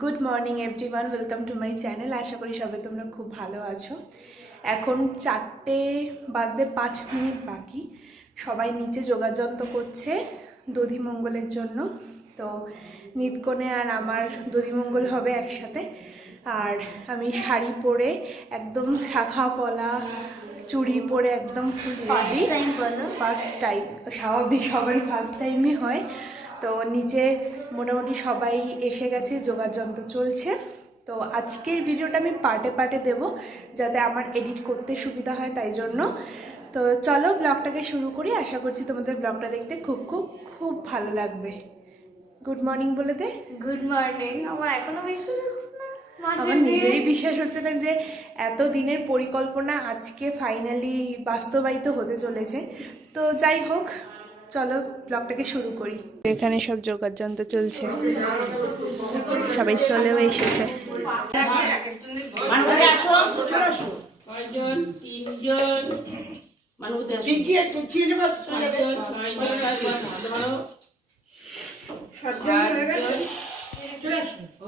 Good morning everyone, welcome to my channel. আশা করি সবাই তোমরা খুব ভালো আছো। এখন 4:05 বাকি। সবাই নিচে যোগাযন্ত্র করছে দধিমঙ্গলের জন্য। তো নিতকনে আর আমার দধিমঙ্গল হবে একসাথে। আর আমি শাড়ি পরে একদম শাখা পলা চুড়ি পরে একদম ফুল ফার্স্ট টাইম স্বাভাবিক, সবারই ফার্স্ট টাইমই হয়। তো নিচে মোটামুটি সবাই এসে গেছে, যোগাযন্ত্র চলছে। তো আজকের ভিডিওটা আমি পার্টে পার্টে দেবো যাতে আমার এডিট করতে সুবিধা হয়, তাই জন্য। তো চলো ব্লগটাকে শুরু করি। আশা করছি তোমাদের ব্লগটা দেখতে খুব খুব খুব ভালো লাগবে। গুড মর্নিং বলে দে। Good morning. আমার এখনো আমার নিজেরই বিশ্বাস হচ্ছে না যে এত দিনের পরিকল্পনা আজকে ফাইনালি বাস্তবায়িত হতে চলেছে। তো যাই হোক, চলো ব্লগটাকে শুরু করি। এখানে সব যোগাযন্ত্র চলছে, সবাই চলেও এসেছে।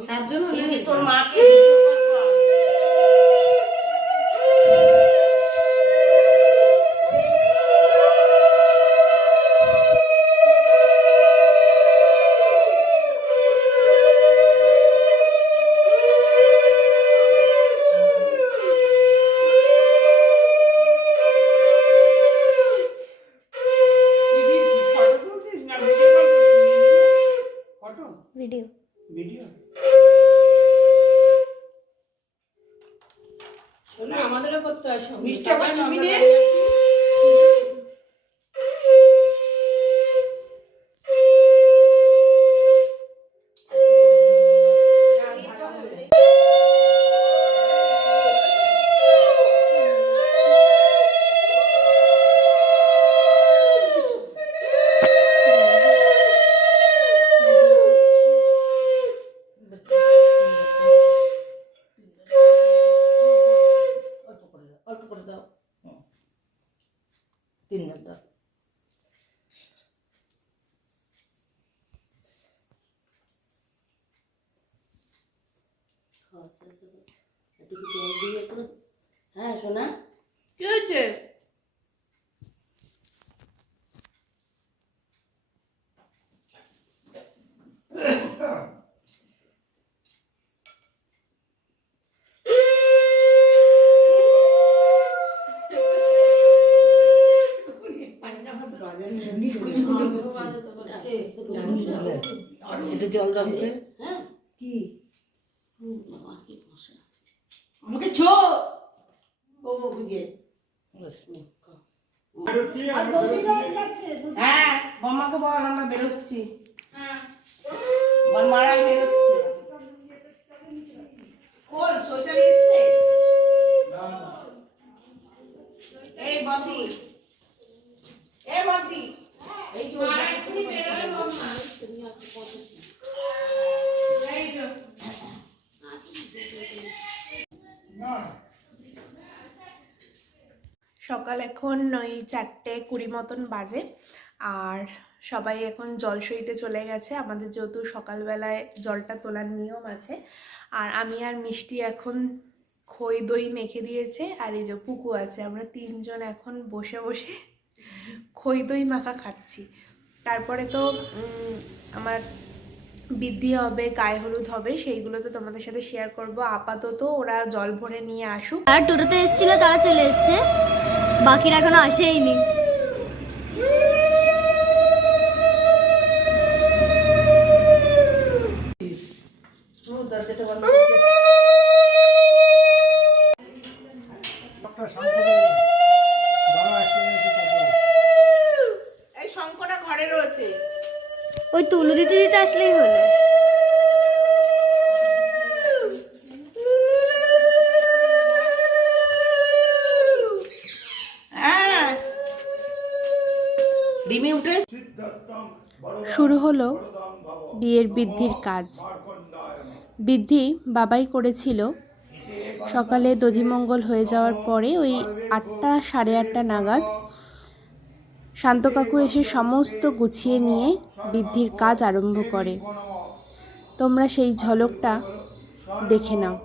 সাতজন হলে তোর মাকে ভিডিও শোনো, আমাদেরও করতে হয় সব। মিষ্টি আবার চিনি নে। হ্যাঁ শোনা, কি হয়েছে? এটা জল দামতে। হ্যাঁ কি আমাকে ছো ও বুঝে। হ্যাঁ মামাকে বল আমরা বেরোচ্ছি। বল মারাই বেরোচ্ছে। কই চৈতালি এসছে? এই বদি, এই বদি, এই তো মারাই বেরোয় মামা। এই তো সকাল এখন ওই 4:20 মতন বাজে। আর সবাই এখন জল সইতে চলে গেছে। আমাদের যেহেতু সকালবেলায় জলটা তোলার নিয়ম আছে। আর আমি আর মিষ্টি এখন খই দই মেখে দিয়েছে, আর এই যে পুকু আছে, আমরা তিনজন এখন বসে বসে খই দই মাখা খাচ্ছি। তারপরে তো আমার বৃদ্ধি হবে, গায়ে হলুদ হবে, সেইগুলো তো তোমাদের সাথে শেয়ার করব। আপাতত ওরা জল ভরে নিয়ে আসুক। আর টোটোতে এসেছিল, তারা চলে এসছে, বাকিরা এখনো আসেইনি। এই শঙ্করটা ঘরে রয়েছে। ওই তুলো দিতে দিতে আসলেই হলো। শুরু হলো বিয়ের বৃদ্ধির কাজ। বৃদ্ধি বাবাই করেছিল। সকালে দধিমঙ্গল হয়ে যাওয়ার পরে ওই 8টা সাড়ে 8টা নাগাদ শান্ত কাকু এসে সমস্ত গুছিয়ে নিয়ে বৃদ্ধির কাজ আরম্ভ করে। তোমরা সেই ঝলকটা দেখে নাও।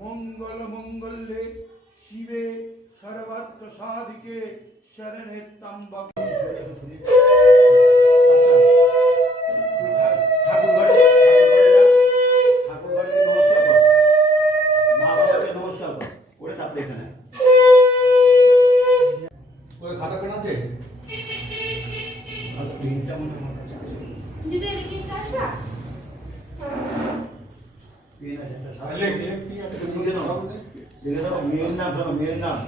মঙ্গল মঙ্গলে শিবে সর্বার্থ সাধিকে শরণে ত্র্যম্বকে। ঠাকুর ঘরে নমস্কার কর, মা বাবাকে নমস্কার কর, করে তারপরে এখানে ওই খাতা পেন আছে? পেনটা মনে হয় আমার কাছে আছে। পেন আছে একটা সাদা। লিখে দাও, লিখে দাও মেয়ের নাম, শোনো মেয়ের নাম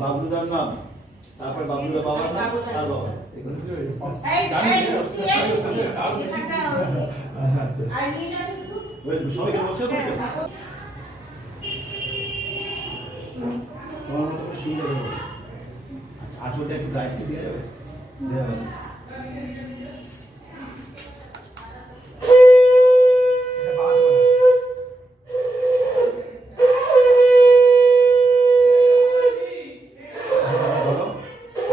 বাবলুদার নাম, তারপর বাবলুদার বাবার নাম আর বাবা। সবাইকে নমস্কার করে দাও। তোমার মতো করে সুন্দর দেবো। আচ্ছা আসলটা একটু দায়িত্ব দিয়ে যাবে, দেওয়া হবে। এটা বাদ বলো। বলো,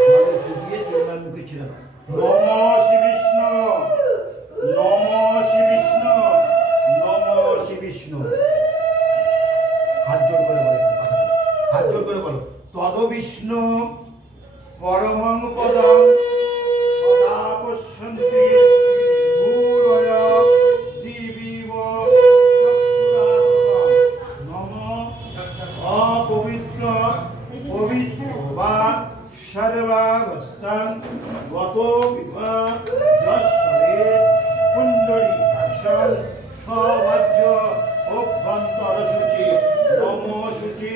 জলে চুবিয়ে তিনবার মুখে ছেড়ে দাও। নমঃ শ্রী বিষ্ণু, নমঃ শ্রী বিষ্ণু, নমঃ শ্রী বিষ্ণু। হাত জোর করে বলো, হাত জোর করে বলো। তদ বিষ্ণু পরমং পদং সদা পশ্যন্তি ভূরয় দিবিব চক্ষুরাগতম। নমঃ অপবিত্র পবিত্র বা সর্বাবস্থান গত বিভাজরে কুণ্ডলী আক্ষণ সবাজ্য অভ্যন্তর সূচি। নম সূচি,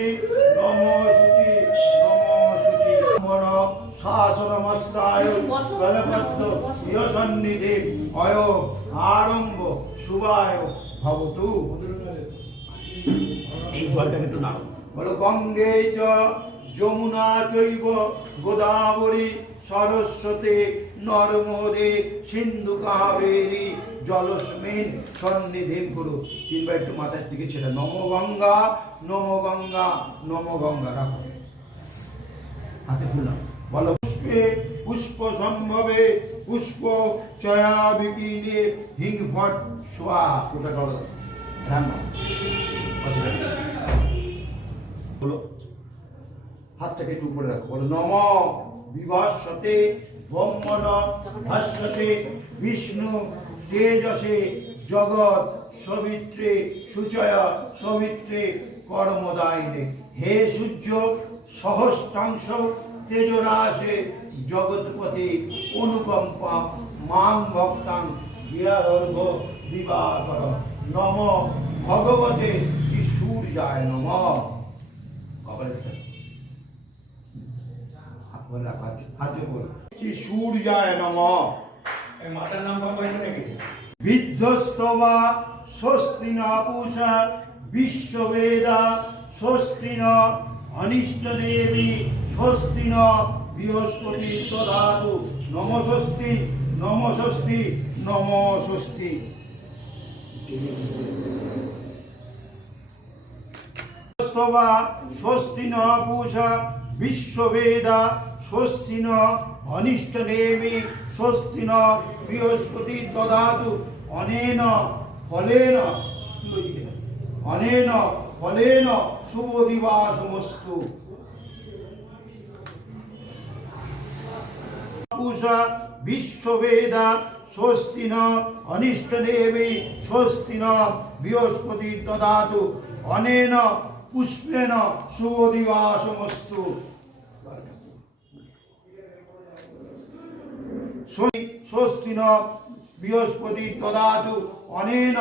নম সূচি, নম সূচি। মন শাসনমস্তায় কলপদ্ম ইয়সন্নিধি অয় আরম্ভ শুভায় ভবতু। এই জলটাকে একটু নাও, বলো গঙ্গে চ যমুনা চৈব গোদাবরী সরস্বতী নর্মদে সিন্ধু কাবেরী জলস্মিন সন্নিধিম কুরু। তিনবার একটু মাথার দিকে ছেড়ে নম গঙ্গা, নম গঙ্গা, নম গঙ্গা রাখো, হাতে ফুলাম। বলো পুষ্পে পুষ্প সম্ভবে পুষ্প চয়া বিকিনে হিং ফট সোয়া। ওটা করো রান্না। বলো হাতഹിকে একটু উপরে রাখো, বলো নম বিভাসতে ব্রহ্মণ ভাস্বতে বিষ্ণু তেজসে জগৎ সবিত্রে সুচয়া সবিত্রে কর্মদায়িনে। হে সূর্য সহস্রাংশ তেজরাশে জগৎপতি অনুকম্পা মাং ভক্তাং বিহারর্ঘ দিবাকর। নম ভগবতে শ্রী সূর্যায় নম। কপালে শ্রী সূর্যায় নম। এই মাতার নাম বাবা হয়েছে নাকি? বিধ্বস্তবা স্বস্তি ন পূষা বিশ্ববেদা স্বস্তি ন অনিষ্ট দেবী স্বস্তি ন বৃহস্পতি তদাতু। নম স্বস্তি, নম স্বস্তি, নম স্বস্তি। স্তবা স্বস্তি ন পূষা বিশ্ববেদা স্বস্তি ন অনিষ্ট দেবী স্বস্তি ন বৃহস্পতি দদাতু। অনেন ফলেন অনেন ফলেন শুভ দিবাসমস্তু। পূষা বিশ্ববেদা স্বস্তি ন অনিষ্ট দেবী স্বস্তি ন বৃহস্পতি দদাতু। অনেন পুষ্পেন শুভ দিবাসমস্তু। স্বস্তি ন বৃহস্পতি দদাতু। অনেন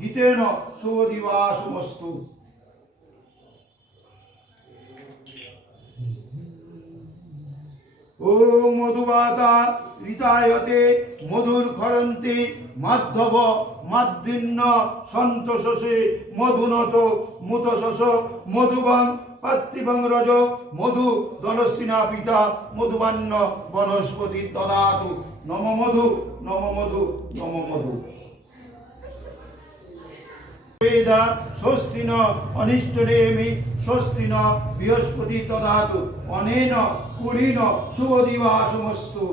গীতেন শুভ দিবাসমস্তু। ওম মধুবাতা ঋতায়তে মধুর খরন্তে মাধব মাদ্দিন্য সন্তোষে মধুনত মুতশস মধুবং পাত্রিবং রজ মধু দলসিনা পিতা মধুবান্য বনস্পতি দদাতু। নম মধু, নম মধু, নম মধু। বেদা স্বস্তি ন অনিষ্ট নেমি স্বস্তি ন বৃহস্পতি দদাতু। অনেন কুলীন শুভ দিবাসমস্তু।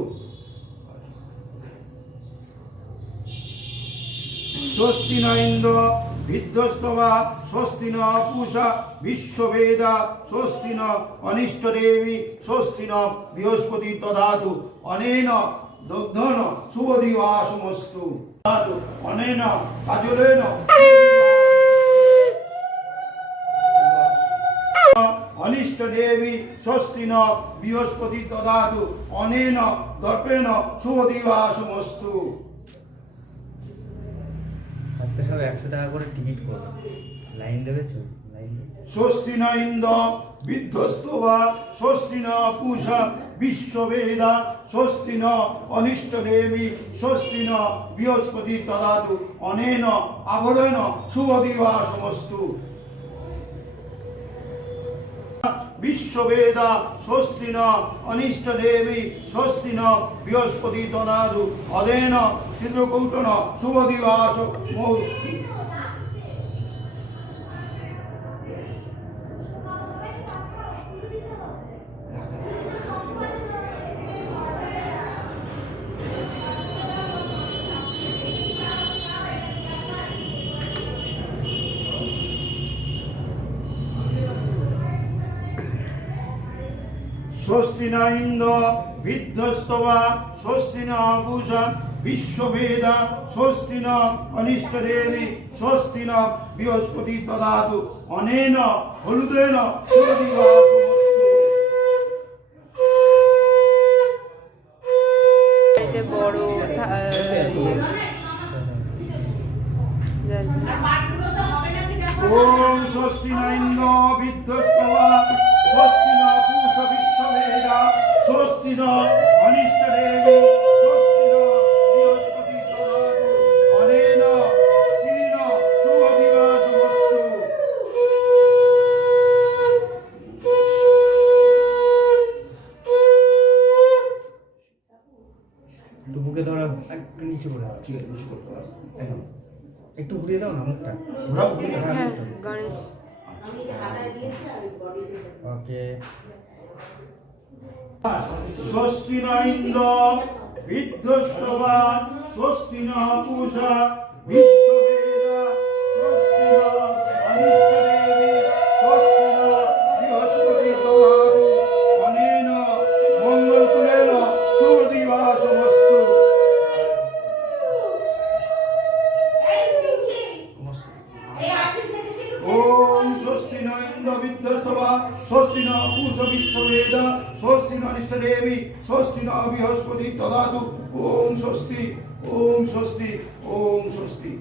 স্বস্তি ন ইন্দ্র বিধ্বস্তবা স্বস্তি ন পূষা বিশ্ববেদা স্বস্তি ন অনিষ্টদেবী স্বস্তি ন বৃহস্পতি দদাতু অনেন দগ্ধন শুভদিবাসমস্তু অনেন কাজলেন অনিষ্ট দেবী স্বস্তি ন বৃহস্পতি দদাতু অনেন দর্পেণ শুভদিবাসমস্তু। আজকে সব 100 টাকা করে টিকিট করো, লাইন দেবে তো, লাইন দেবে। স্বস্তি ন ইন্দ্র বিধ্বস্তবা স্বস্তি ন পূষা বিশ্ববেদা স্বস্তি ন অনিষ্ট দেবী স্বস্তি ন বৃহস্পতি দদাতু অনেন আভরণ শুভদিবাসমস্তু। বিশ্ববেদা স্বস্তি ন অনিষ্ট দেবী স্বস্তি ন বৃহস্পতি দদাতু অনেন চিত্রকৌটন শুভদিবাসমস্তু। স্বস্তি ন ইন্দ্র বিধ্বস্তবা স্বস্তি ন পূষা বিশ্ববেদা স্বস্তি ন অনিষ্ট দেবী স্বস্তি ন বৃহস্পতি দদাতু অনেন হলুদেন শুভদিবাসমস্তু। বাড়িতে বড় ওম স্বস্তি ন ইন্দ্র বিধ্বস্তবা স্বস্তি ন পূষা বিশ্ববেদা স্বস্তি ন অনিষ্ট দেবী স্বস্তি ন বৃহস্পতি দদাতু অনেন শ্রীণ শুভদিবাসমস্তু। একটু বুকে ধরা, একটু নিচে করে দাও। ঠিক আছে, বেশি করতে পারবো। একদম। একটু ঘুরিয়ে দাও না মুখটা। ঘোরাও, ঘুরিয়ে দাও। হ্যাঁ গণেশ ওকে। স্বস্তি ন ইন্দ্র বিধ্বস্তবা স্বস্তি ন পূষা বিশ্ববেদা স্বস্তি ন অনিষ্ট দেবী স্বস্তি ন বৃহস্পতি দদাতু অনেন মঙ্গলকুলেন শুভদিবাসমস্তু। ওম স্বস্তি ন ইন্দ্র বিধ্বস্তবা স্বস্তি ন পূষা বিশ্ববেদা স্বস্তি ন অনিষ্ট দেবী স্বস্তি ন বৃহস্পতি দদাতু ওম স্বস্তি ওম স্বস্তি ওম স্বস্তি।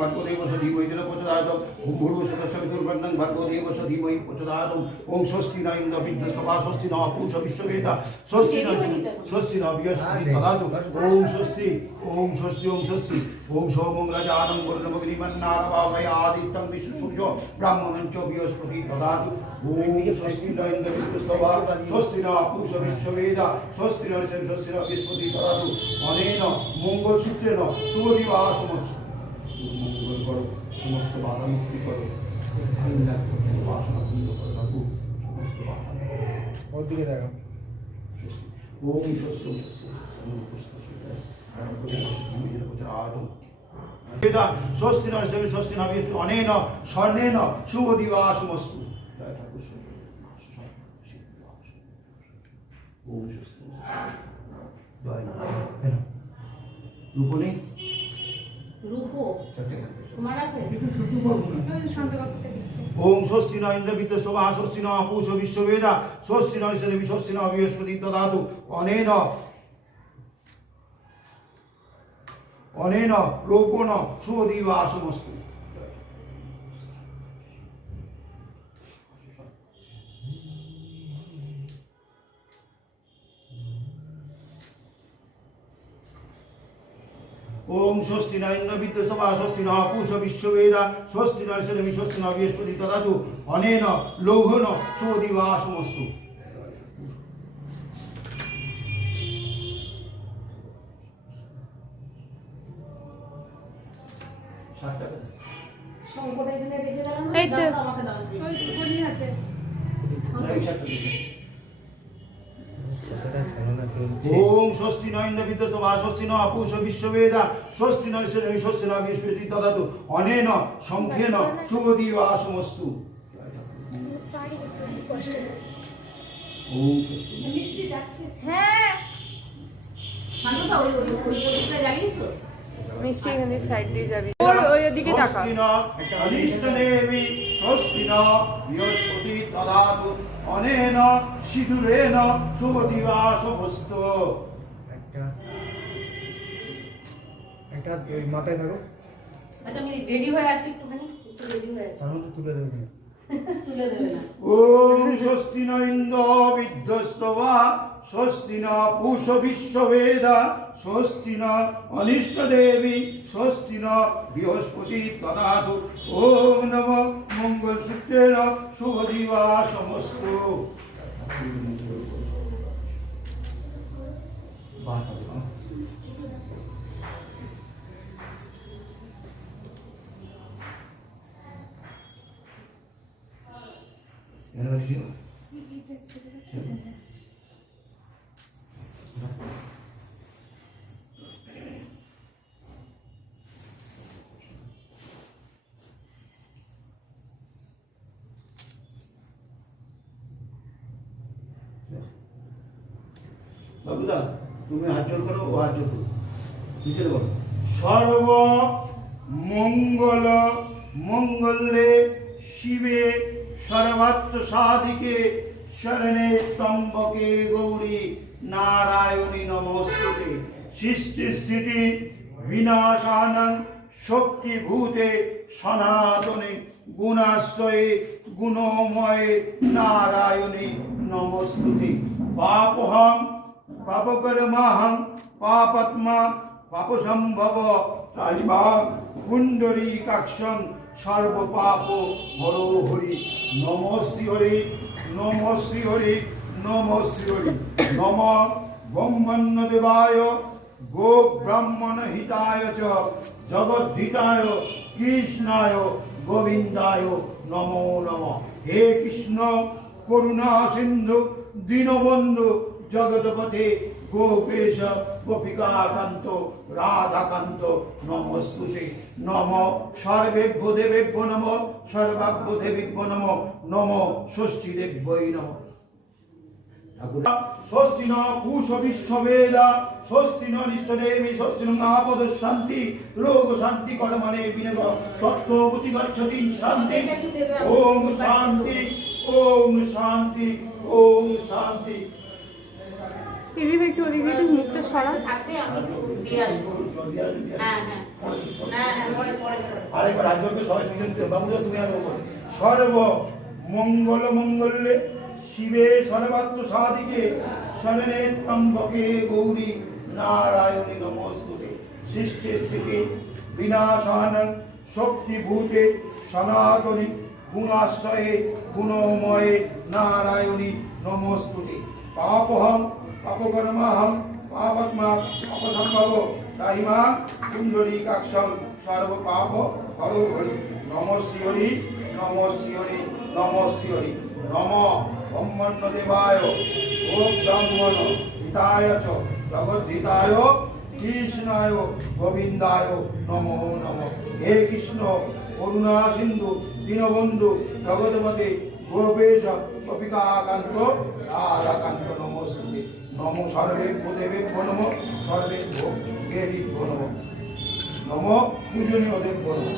ভর্গো দেবস্য ধীমহি তন্ন প্রচোদয়াৎ ওম ভূর্ভুবস্সুতস্য বিতুর্বরেণ্যং ভর্গো দেবস্য ধীমহি প্রচোদয়াৎ ওম স্বস্তি ন ইন্দ্র বিধ্বস্তবা স্বস্তি ন পূষা বিশ্ববেদা স্বস্তি ন বৃহস্পতি দদাতু ওম স্বস্তি ওম স্বস্তি ওম স্বস্তি ওম সোমং রাজানং বর্ণমগ্নিমন্নারভাবয় আদিত্যং বিশ্বসূর্য ব্রাহ্মণং চ বৃহস্পতি দদাতু ওম স্বস্তি ন ইন্দ্র বিধ্বস্তবা স্বস্তি ন পূষা বিশ্ববেদা স্বস্তি ন বৃহস্পতি দদাতু অনেন মঙ্গলসূত্রেণ শুভদিবাসমস্তু। মঙ্গল করো, সমস্ত বাধা মুক্তি করো, বাসনা পূর্ণ করে রাখো, সমস্ত বাধা ওর দিকে দেখো। ওম স্বস্তি ওম স্বস্তি ন স্বস্তি ন অনেন স্বর্ণেন শুভদিবাসমস্তু। ওম স্বস্তি রূপনী ওম স্বস্তি ন ইন্দ্র বিধ্বস্তবা স্বস্তি ন পূষা বিশ্ববেদা স্বস্তি ন অনিষ্ট দেবী স্বস্তি ন বৃহস্পতি দদাতু অনেন রৌপণ শুভদিবাসমস্তু। ওম স্বস্তি ন ইন্দ্র বিধ্বস্তবা স্বস্তি ন পূষা বিশ্ববেদা স্বস্তি ন অনিষ্ট দেবী স্বস্তি ন বৃহস্পতি দদাতু অনেন লৌঘন শুভদিবাসমস্তু। এই তো কতটা ছলনা চলছে। ওম স্বস্তি ন ইন্দ্র বিদ্যসভা স্বস্তি ন পুষ বিশ্ববেদা স্বস্তি ন স্বস্তি ন বৃহস্পতি তদাতু অনেন সংখ্যেন শুভদিবা সমস্তু ওম স্বস্তি। হ্যাঁ শান্ত তো ওই প্রদীপটা জ্বালিয়েছো? মিষ্টি এখানে সাইড দিয়ে যাবি ওর ওই ওদিকে টাকা স্বস্তি ন অনিষ্টনেমি স্বস্তি ন বৃহস্পতি তদাতু অনেন সিঁদুরেন শুভদিবা সমস্তু। একটা ওই মাথায় থাকো, আচ্ছা আমি রেডি হয়ে আসি একটুখানি, একটু রেডি হয়ে আসি। তার মধ্যে তুলে দেবে কিনা? তুলে দেবে না। ওম স্বস্তি ন ইন্দ্র বিধ্বস্তবা স্বস্তি ন পুষ বিশ্ববেদা স্বস্তি ন অনিষ্ট দেবী স্বস্তি ন বৃহস্পতি তদাতু ওম নম মঙ্গল সূত্রেণ শুভদিবা সমস্তু। বাবুদা তুমি হাত জোর করো, ও হাত জোর করো, নিচে বলো সর্ব মঙ্গল মঙ্গলে শিবে সর্বাত্ম সাধিকে শরণে ত্রম্বকে গৌরী নারায়ণী নমস্তুতে সৃষ্টি স্থিতি বিনাশানং শক্তিভূতে সনাতনে গুণাশ্রয়ে গুণময়ে নারায়ণী নমস্তুতে পাপহং পাপকর্মাহং পাপাত্মা পাপসম্ভব রাজভাগ কুণ্ডলীকাক্ষং সর্বপাপ হরো হরি নম শ্রী হরি নম শ্রী হরি নম শ্রী হরি নম ব্রহ্মণ্য দেবায় গো ব্রাহ্মণ হিতায় চ জগদ্ধিতায় কৃষ্ণায় গোবিন্দায় নমো নমঃ। হে কৃষ্ণ করুণা সিন্ধু দীনবন্ধু জগৎপতে গোপেশ গোপিকাকান্ত রাধাকান্ত নমস্তুতে। নম সর্বেভ্যো দেবেভ্যো নম সর্বাভ্যো দেবেভ্যো নম নম ষষ্ঠী দেব্যৈ নম। স্বস্তি ন পুষ বিশ্ববেদা স্বস্তি ন নিষ্ঠদেবী স্বস্তি ন আপদ শান্তি রোগ শান্তি কর্মণে বিনগ তত্ত্বপতি গচ্ছতি শান্তি। ওম শান্তি ওম শান্তি ওম শান্তি। দিদি একটু ওদিকে একটু মুখটা সরা থাকতে আমি দিয়ে আসবো। হ্যাঁ হ্যাঁ হ্যাঁ হ্যাঁ পরে পরে আরেকবার হাত জোড় করে সবাই পিছন দিও। বাবুদা তুমি আর বলো সর্ব মঙ্গল মঙ্গলে শিবে সর্বাত্ম সাধিকে শরণে ত্রম্বকে গৌরী নারায়ণী নমস্তুতে সৃষ্টি স্থিতি বিনাশানং শক্তিভূতে সনাতনী গুণাশ্রয়ে গুণময়ে নারায়ণী নমস্তুতে পাপহং পাপকর্মাহং পাপাত্মা পাপসম্ভব রাহিমা কুণ্ডলীকাক্ষং সর্বপাপ হরো হরি নম শ্রী হরি নম শ্রী হরি নম শ্রী হরি নম ব্রহ্মণ্য দেবায় ও ব্রাহ্মণ হিতায় চ জগদ্ধিতায় কৃষ্ণায় গোবিন্দায় নমো নমঃ। হে কৃষ্ণ করুণা সিন্ধু দীনবন্ধু জগৎপতে গোপেশ গোপিকাকান্ত রাধাকান্ত নমস্তুতে। নম সর্বেভ্যো দেবেভ্যো নম সর্বেভ্যো দেবীভ্যো নম নম পূজনীয় দেবভ্যো নম।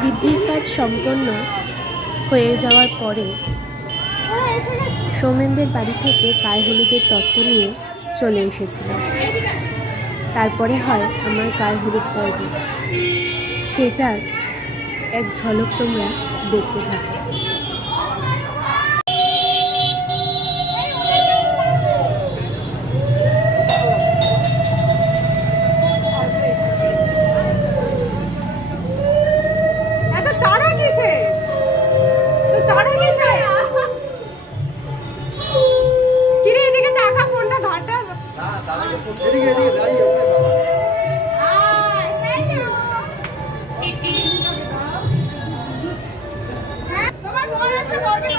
বৃদ্ধির কাজ সম্পন্ন হয়ে যাওয়ার পরে সৌমেনদের বাড়ি থেকে গায়ে হলুদের তত্ত্ব নিয়ে চলে এসেছিলাম। তারপরে হয় আমার গায়ে হলুদ পর্ব, সেটার এক ঝলক তোমরা দেখতে থাকো। এদিকে এদিকে দাঁড়িয়ে ওকে বাবা। তোমার বোন আছে, বোনকে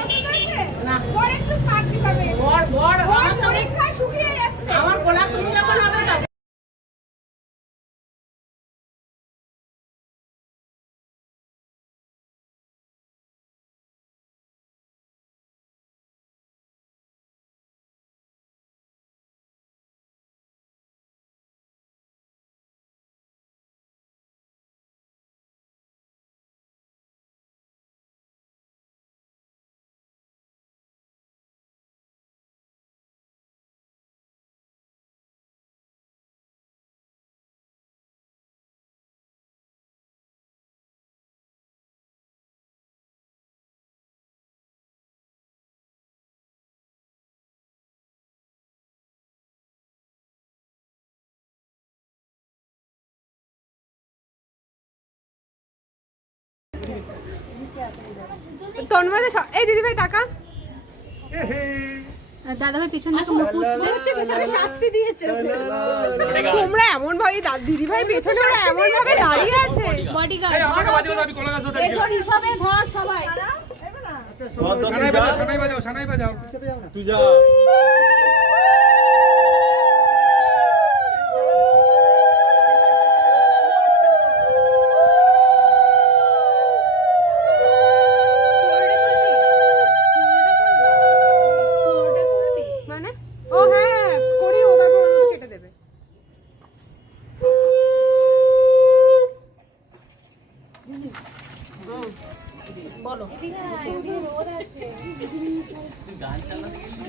তন্ময় এই দিদি ভাই টাকা দাদা ভাই পিছন থেকে মুখ পুচ্ছে পেছনে শাস্তি দিয়েছে তোমরা এমন ভাবে দিদি ভাই পেছনে ওরা এমন ভাবে দাঁড়িয়ে আছে বডিগার্ড আমাকে বাজে কথা আমি কলা গাছ ধরে এখন হিসাবে ধর সবাই সানাই বাজাও তুই যা মানে ও হ্যাঁ করি ও তারপর ওর মধ্যে কেটে দেবে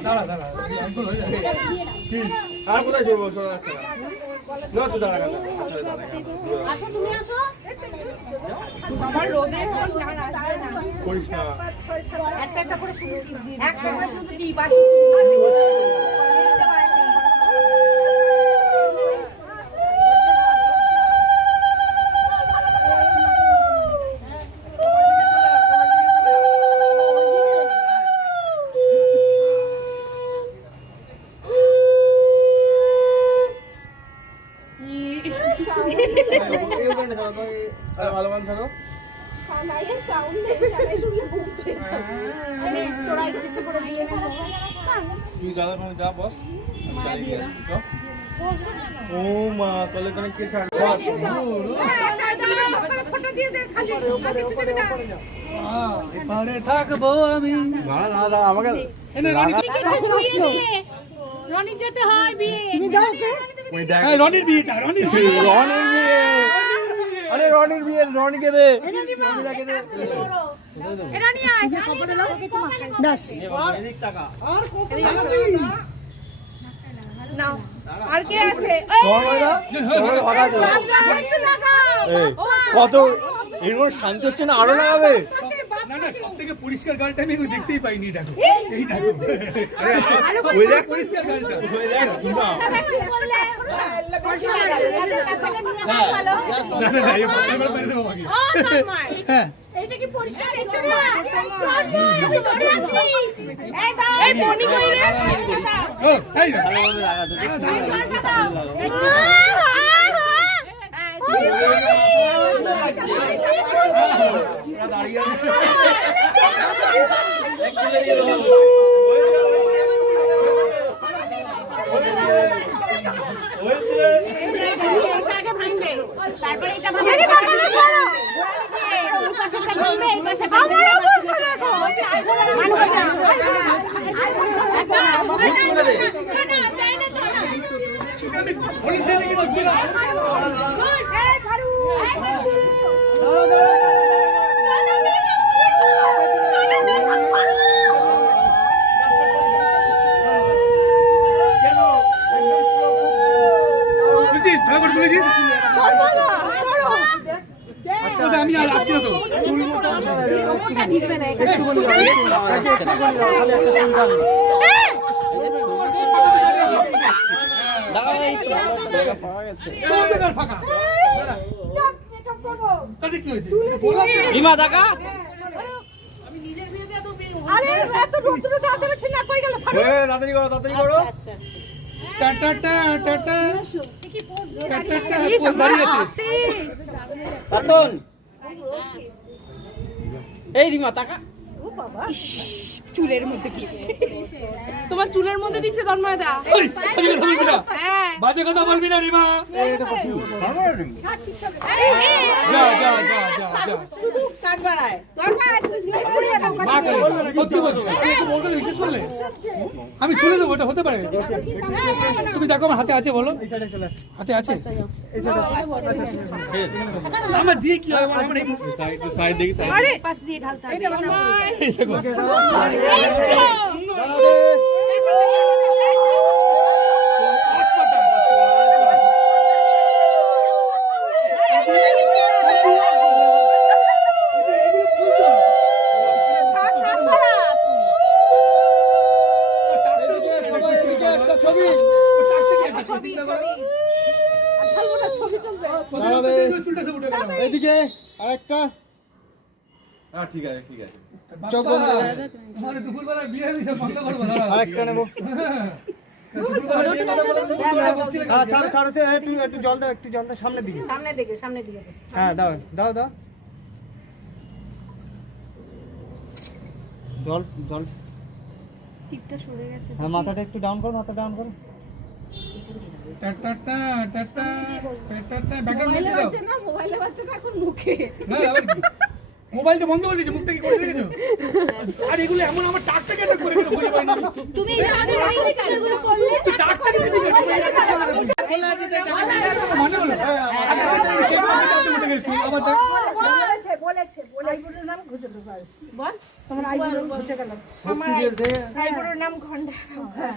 দাঁড়া দাঁড়া একবার হয়ে যাবে আর কোথায় চলবো শোনা যাচ্ছে না তুই দাঁড়া কেন আসো তুমি আসো আমার রোদের করিস না একটা একটা করে শুরু দিই একটা করে শুধু দিই ভালো মান থাকো তুই দাদা মানে যা বস ও মা তাহলে কেন কে ছাড় এপারে থাকবো আমি না না দাদা আমাকে এনে রনি রনি যেতে হয় বিয়ে ওই দেখ এই রনির বিয়েটা রনির বিয়ে রনির বিয়ে আরে রনির বিয়ে রনিকে দে রনিকে দে রনি আয় ব্যাস নাও আর কে আছে কত এরকম শান্তি হচ্ছে না আরো লাগাবে না না সব থেকে পরিষ্কার গালটা আমি দেখতেই পাইনি দেখো এই দেখো ওই দেখ পরিষ্কার গালটা ওই দেখ সুমা না না না এই বাবা পেরে দেবো বাকি হ্যাঁ এটা কি পরিষ্কার করছো না এই বনি কই রে ও এই তারপরে এটা ভাঙবে এই পাশেটা ভাঙবে এই পাশে আমার অবস্থা দেখো আমি বলি দিতে কি হচ্ছে না বুঝছিস ভালো করে তুলেছিস আচ্ছা আমি আর আসছি না তো ফাঁকা তাতে কি হয়েছে রিমা দাদা আরে এত রোদ্দুরে দাঁড়াতে পারছি না কই গেল তাড়াতাড়ি করো তাড়াতাড়ি করো টা টা টা টা টা পোজ দাঁড়িয়ে আছে কাটন এই রিমা টাকা চুলের মধ্যে কি তোমার চুলের মধ্যে দিচ্ছে তন্ময়দা এই বাজে কথা বলবি না হ্যাঁ বাজে কথা বলবি না রিমা যা যা যা যা যা শুধু কাট বাড়ায় মা করে সত্যি বলছো আমি একটু বলতে বিশ্বাস করলে আমি চলে দেবো এটা হতে পারে তুমি দেখো আমার হাতে আছে বলো হাতে আছে আমার দিয়ে কি হয় বলো আমার সাইড দেখি সাইড আরে পাশ দিয়ে ঢালতে হবে এই দেখো এদিকে আরেকটা হ্যাঁ ঠিক আছে ঠিক আছে। চোখ বন্ধ করে মানে দুপুরবেলা বিয়ে হয়েছে বন্ধ করবো দাঁড়াও। আরেকটা নেবো। দুপুরবেলা বিয়ে কথা বলে বলছিলে হ্যাঁ ছাড়ো ছাড়ো একটু জল দাও, একটু জল দাও সামনের দিকে। সামনের দিকে হ্যাঁ দাও দাও দাও জল জল। টিপটা সরে গেছে। হ্যাঁ মাথাটা একটু ডাউন করো, মাথা ডাউন করো। Tata tata tata background music দাও। না মোবাইলে বাচ্চা না এখন মুখে। না আবার কি? মোবাইলটা বন্ধ করে দিয়েছো, মুখটা কি করে রেখেছো? আর এগুলো এমন আমার টাকটাকে এটা করে দিলো বুঝে পাইনি। তুমি এই যে আমাদের এই কাজগুলো করলে তুই টাকটাকে দিবি কেন? মানে হলো আবার দেখ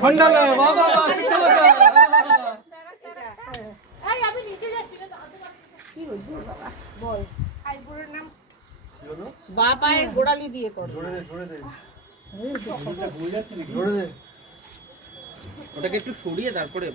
খন্ডালা বাবা বাবা শিক্ষা বাবা। বাপায়ের গোড়ালি দিয়ে কর। জোরে দে জোরে দে জোরে দে। ওটাকে একটু সরিয়ে তারপরে